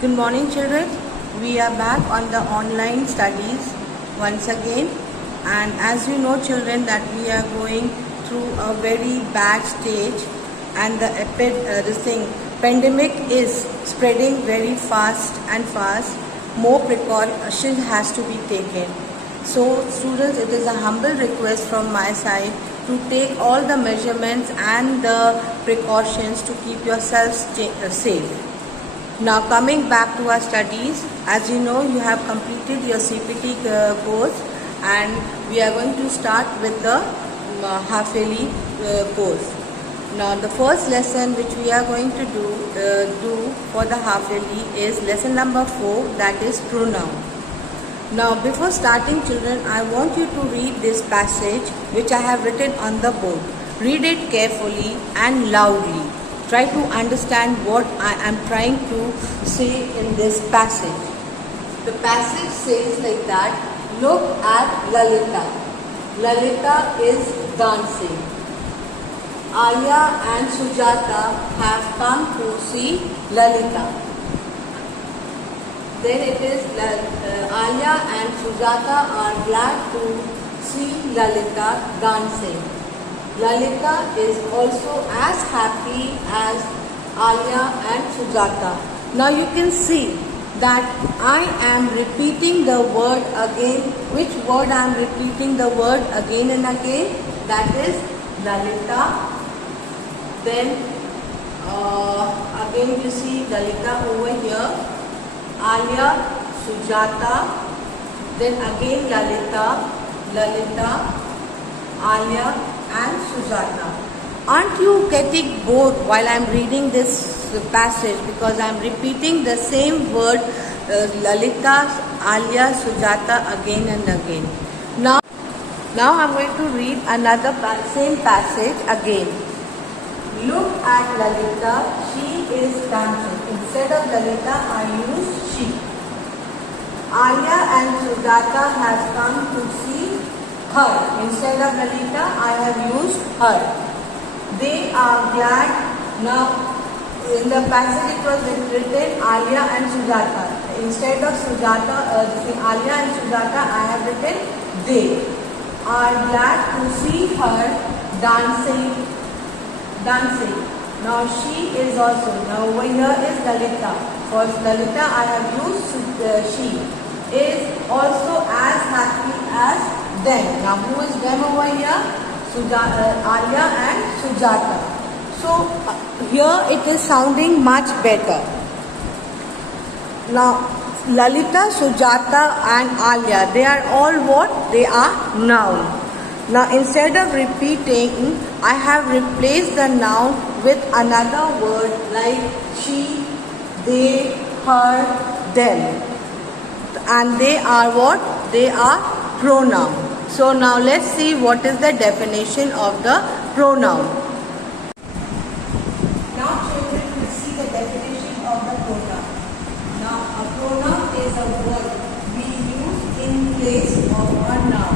Good morning, children. We are back on the online studies once again, and as you know, children, that we are going through a very bad stage, and the pandemic is spreading very fast and fast. More precaution has to be taken. So, students, it is a humble request from my side to take all the measurements and the precautions to keep yourselves safe. Now coming back to our studies, as you know, you have completed your CPT course, and we are going to start with the half-yearly course. Now the first lesson which we are going to do for the half-yearly is lesson number 4, that is pronoun. Now before starting, children, I want you to read this passage which I have written on the board. Read it carefully and loudly. Try to understand what I am trying to say in this passage. The passage says like that, look at Lalita. Lalita is dancing. Aya and Sujata have come to see Lalita. Then it is Aya and Sujata are glad to see Lalita dancing. Lalita is also as happy as Aya and Sujata. Now you can see that I am repeating the word again. Which word I am repeating the word again and again? That is Lalita. Then again you see Lalita over here. Aya, Sujata. Then again Lalita, Aya and Sujata. Aren't you getting bored while I am reading this passage, because I am repeating the same word Lalita, Aya, Sujata again and again. Now I am going to read another same passage again. Look at Lalita, she is dancing. Instead of Lalita, I use she. Aya and Sujata has come to see her. Instead of Lalita, I have used her. They are glad. Now, in the passage it was written Aya and Sujata. Instead of Aya and Sujata, I have written they are glad to see her dancing. Now she is also. Now over here is Lalita. For Lalita, I have used she. Is also as happy as them. Now who is them over here? Aya and Sujata. So here it is sounding much better. Now Lalita, Sujata and Aya, they are all what? They are noun. Now instead of repeating, I have replaced the noun with another word like she, they, her, them. And they are what? They are pronoun. So now let's see what is the definition of the pronoun. Now children, we see the definition of the pronoun. Now a pronoun is a word we use in place of a noun.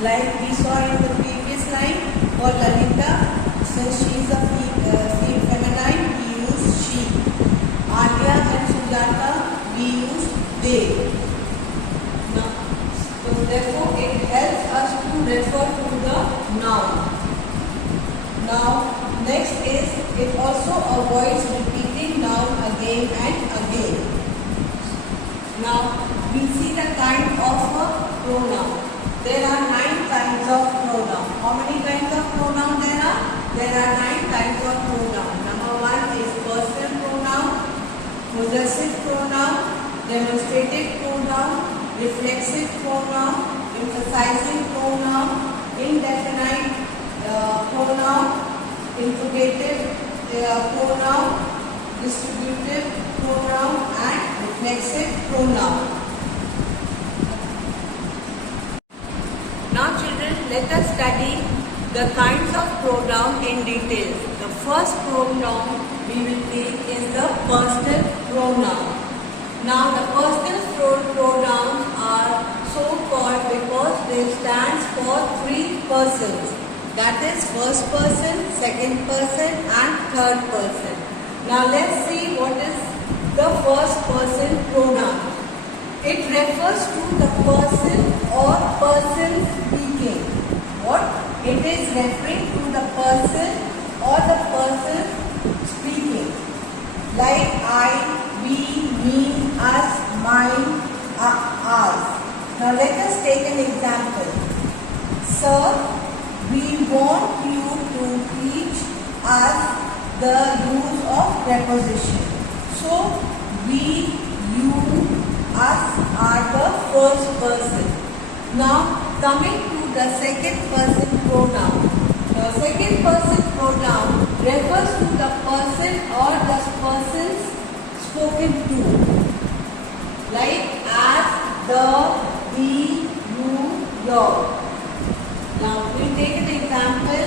Like we saw in the previous line, for Lalita, since she is a feminine, we use she. Aya and Sujata, we use they. So therefore it helps us to refer to the noun. Now next is, it also avoids repeating noun again and again. Now we see the kind of a pronoun. There are 9 kinds of pronoun. How many kinds of pronoun there are? There are 9 kinds of pronoun. Number 1 is personal pronoun, possessive pronoun, demonstrative pronoun, reflexive pronoun, emphasizing pronoun, indefinite pronoun, interrogative pronoun, distributive pronoun and reflexive pronoun. Now children, let us study the kinds of pronoun in detail. The first pronoun we will take is the personal pronoun. Now the personal pronouns are so called because they stand for 3 persons. That is first person, second person and third person. Now let's see what is the first person It refers to the person or person speaking. What? It is referring to the person or the person speaking. Like I, we, me, us, mine, ours. Now let us take an example. Sir, we want you to teach us the use of preposition. So we, you, us are the first person. Now coming to the second person pronoun. The second person pronoun refers to the person or the persons spoken to. Like as, the, you, your. Now we take an example.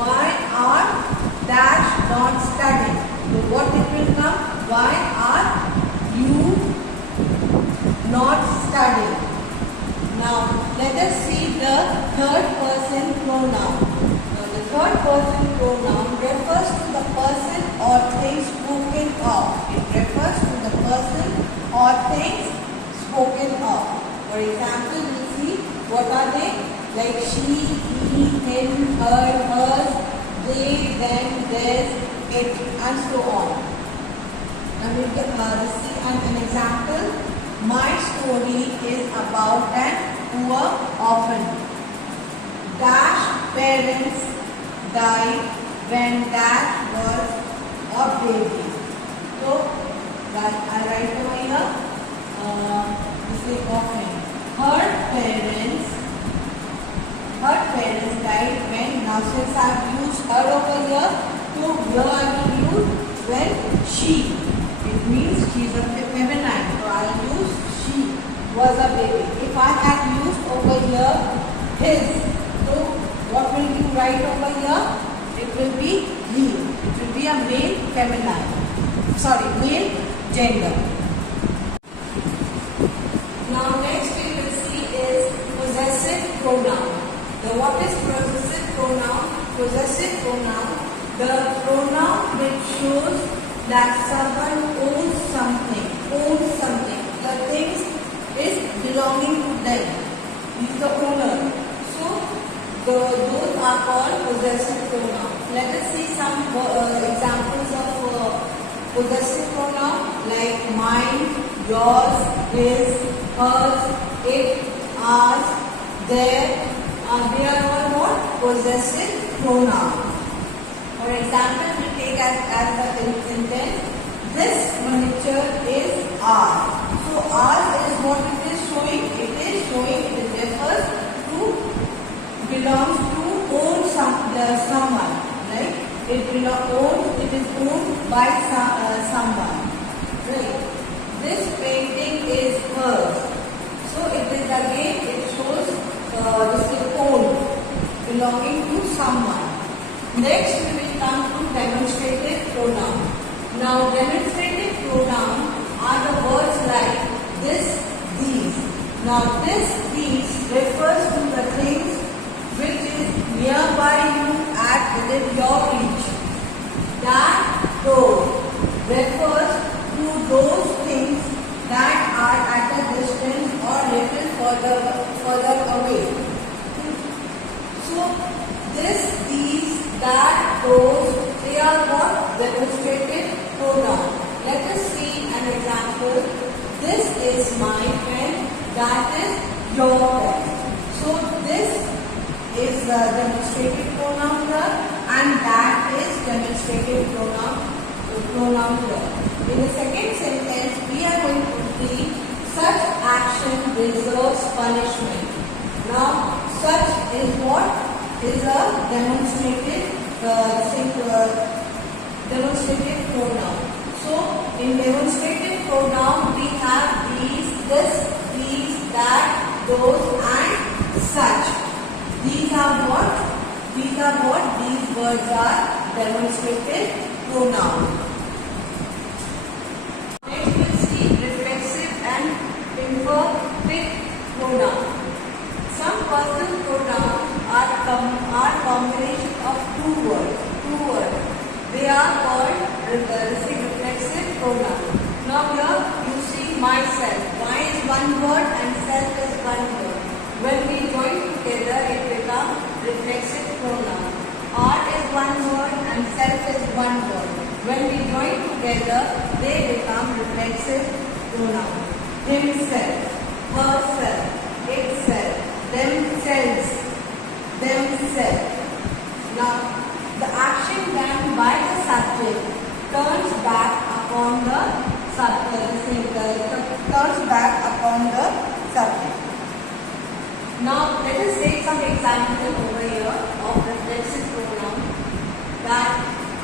Why are dash not studying? So what it will come? Why are you not studying? Now let us see the third person pronoun. Now the third person pronoun refers to the person or thing spoken of. It refers to the person or things spoken of. For example, we see what are they? Like she, he, him, her, hers, they, them, theirs, it, and so on. Now we can see an example. My story is about an poor orphan. Dash parents died when Dash was a baby. So I write over here. This is orphan. Her parents died when. Now since I have used her over here, so here I will use when she. It means she is a feminine. So I will use she was a baby. If I had used over here his, so what will you write over here? It will be he. It will be a male feminine. Sorry, male gender. Now next we will see is possessive pronoun. What is possessive pronoun? Possessive pronoun, the pronoun which shows that someone owns something. The things is belonging to them. He is the owner. So those are called possessive pronouns. Let us see some examples of possessive pronoun like mine, yours, his, hers, it, ours, their. They are all what? Possessive pronoun. For example, we take as the sentence, this furniture is ours. So ours is what it is showing. It refers to, belongs to, own someone. Right? It is owned by someone. Right? This painting is hers. So it is again, it shows this is owned, belonging to someone. Next we will come to demonstrative pronoun. Now demonstrative pronoun are the words like this, these. Now this, these refers to the things which is nearby you at within your reach. That, those refers to those things that are at a distance or little further away. So this, these, that, those, they are what? Demonstrative pronoun. Let us see an example. This is my pen, that is your pen. So this is the demonstrative pronoun here and that is demonstrative pronoun here. In the second sentence, we are going to see such action deserves punishment. Now, such is what? Is a demonstrative pronoun. So, in demonstrative pronoun, we have these, this, these, that, those, and such. These are what? These words are demonstrative pronoun. Imperfect pronoun. Some personal pronouns are combination of two words. They are called reflexive pronoun. Now here you see myself. Why is one word and self is one word. When we join together, it becomes reflexive pronoun. Art is one word and self is one word. When we join together, they become reflexive pronoun. Himself, herself, itself, themselves, themselves. Now, the action done by the subject turns back upon the subject. Now, let us take some example over here of reflexive pronoun. That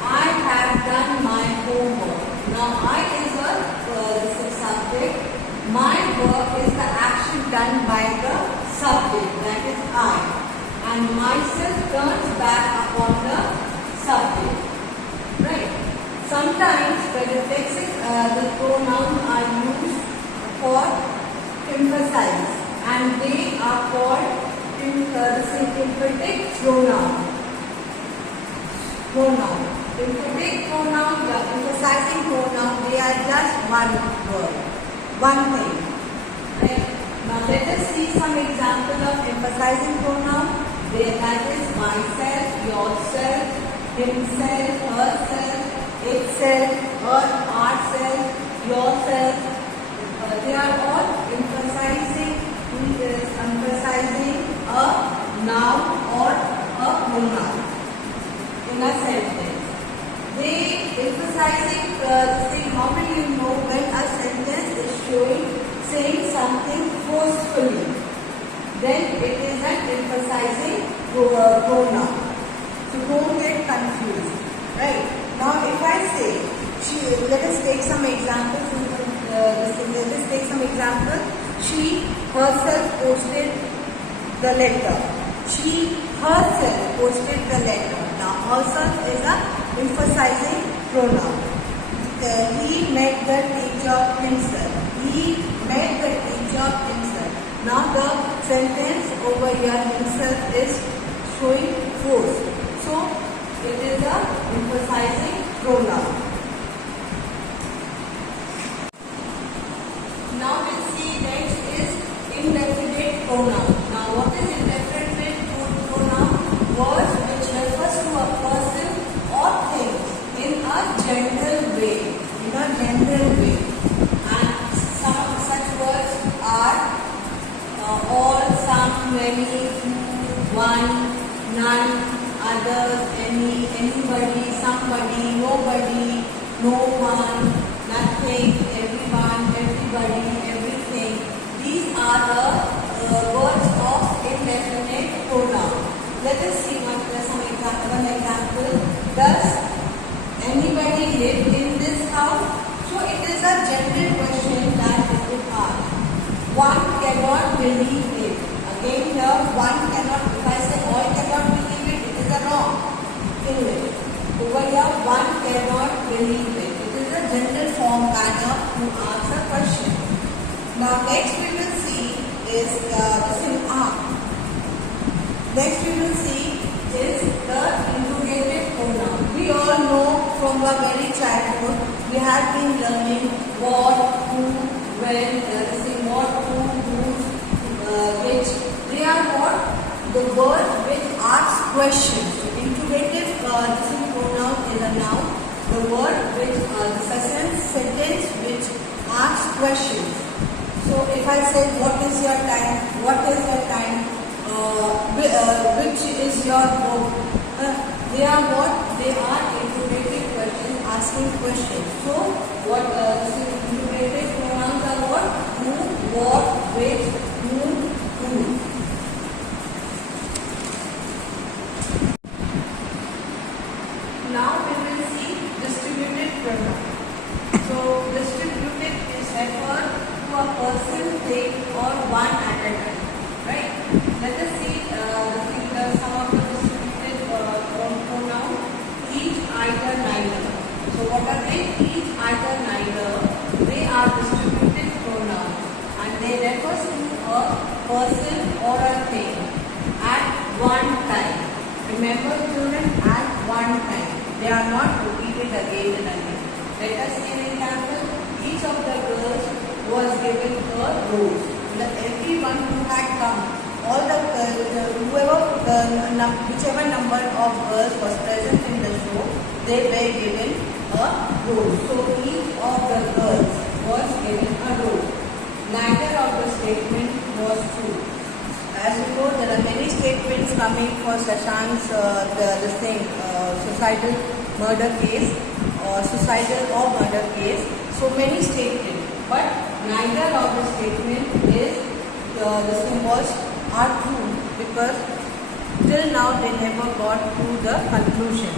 I have done my homework. Now, I is a subject. My work is the action done by the subject, that is I. And myself turns back upon the subject. Right? Sometimes the pronouns are used for emphasize, and they are called emphatic pronoun. Emphatic pronoun, the emphasizing pronoun, they are just one word, one thing. Right? Now let us see some example of emphasizing pronoun. That is myself, yourself, himself, herself, itself, ourself, yourself. They are all emphasizing a noun or a pronoun in a sentence. They emphasizing how you know when a sentence is saying something forcefully, then it is an emphasizing pronoun. So don't get confused. Right? Now if I say, let us take some examples. Let us take some examples. She herself posted the letter. She herself posted the letter. Now herself is a emphasizing pronoun. He met the teacher himself. He met the teacher himself. Now the sentence over here himself is showing force. So it is a emphasizing pronoun. Now we'll see next is indefinite pronoun. Now what is indefinite pronoun? Words which refers to a person or thing in a general way. And some such words are all, some, many, few, one, none, others, any, anybody, somebody, nobody, no one, nothing, everyone, everybody, everything. These are the words of indefinite pronoun. Let us see one example. Does anybody live in this house? So it is a general question that it would ask. One cannot believe it. Again here, one cannot, if I say all cannot believe it, it is a wrong English. Over here, one cannot believe it. It is a general form manner to answer question. Now next we will see is this in R. Next we will see is the interrogative pronoun. We all know from our very childhood, we have been learning what, who, when, what, who, whose, which. They are what? The word which asks questions. So interrogative pronoun is a noun. The word which the sentence which asks questions. So if I say what is your time? What is your time? Which is your book? They are what? They are interrogative questions, asking questions. So what interrogative pronouns are what? Who, what, which, whom, who. Now we will see distributed pronoun. So distributed is referred to a person, thing or one at a time. Right? Let us see some of the distributed pronoun. Each, either, neither. So what are they? Each, either, neither. They are distributed pronouns and they refer to a person or a thing at one time. Remember children, at one time. They are not repeated again and again. Let us see an example. Each of the girls was given a rows. Everyone who had come, all whichever number of girls was present in the show, they were given a row. So each of the girls was given a row. Neither of the statement was true. As you know, there are many statements coming for Shashank's suicidal murder case or suicidal or murder case. So many statements, but neither of the statement is the symbols are true, because till now they never got to the conclusion.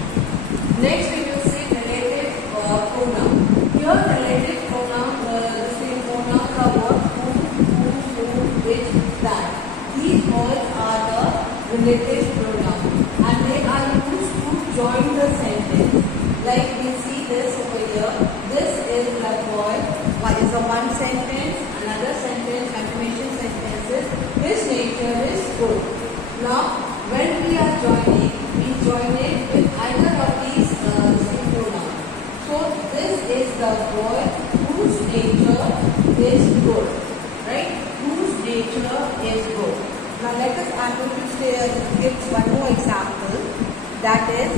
Next we will see relative pronoun. Here relative pronoun, the same pronouns are what? Who, which, that. These all are the relative pronouns, and they are used to join the sentence. Like we see this over here. This is the boy. Is a one sentence, another sentence, confirmation sentences. His nature is good. Now, when we are joining, we join it with either of these same pronouns. So this is the boy whose nature is good, right? Whose nature is good. Now let us, I'm going to give one more example. That is,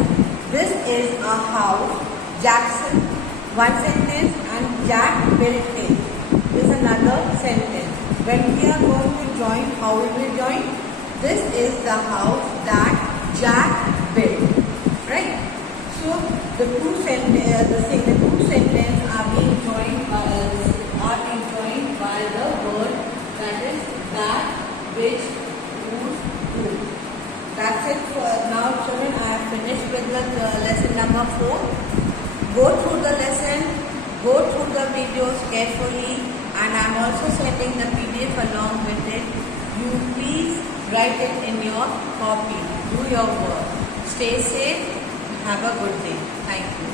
this is a house. Jackson, one sentence, and Jack built it is another sentence. When we are going to join, how will we join? This is the house that Jack built, right? So the two sentences are being joined by the word, that is that, which, whose, who. That's it for now, children. I have finished with the lesson number 4. Go through the lesson, go through the videos carefully, and I am also sending the PDF along with it. You please write it in your copy. Do your work. Stay safe. Have a good day. Thank you.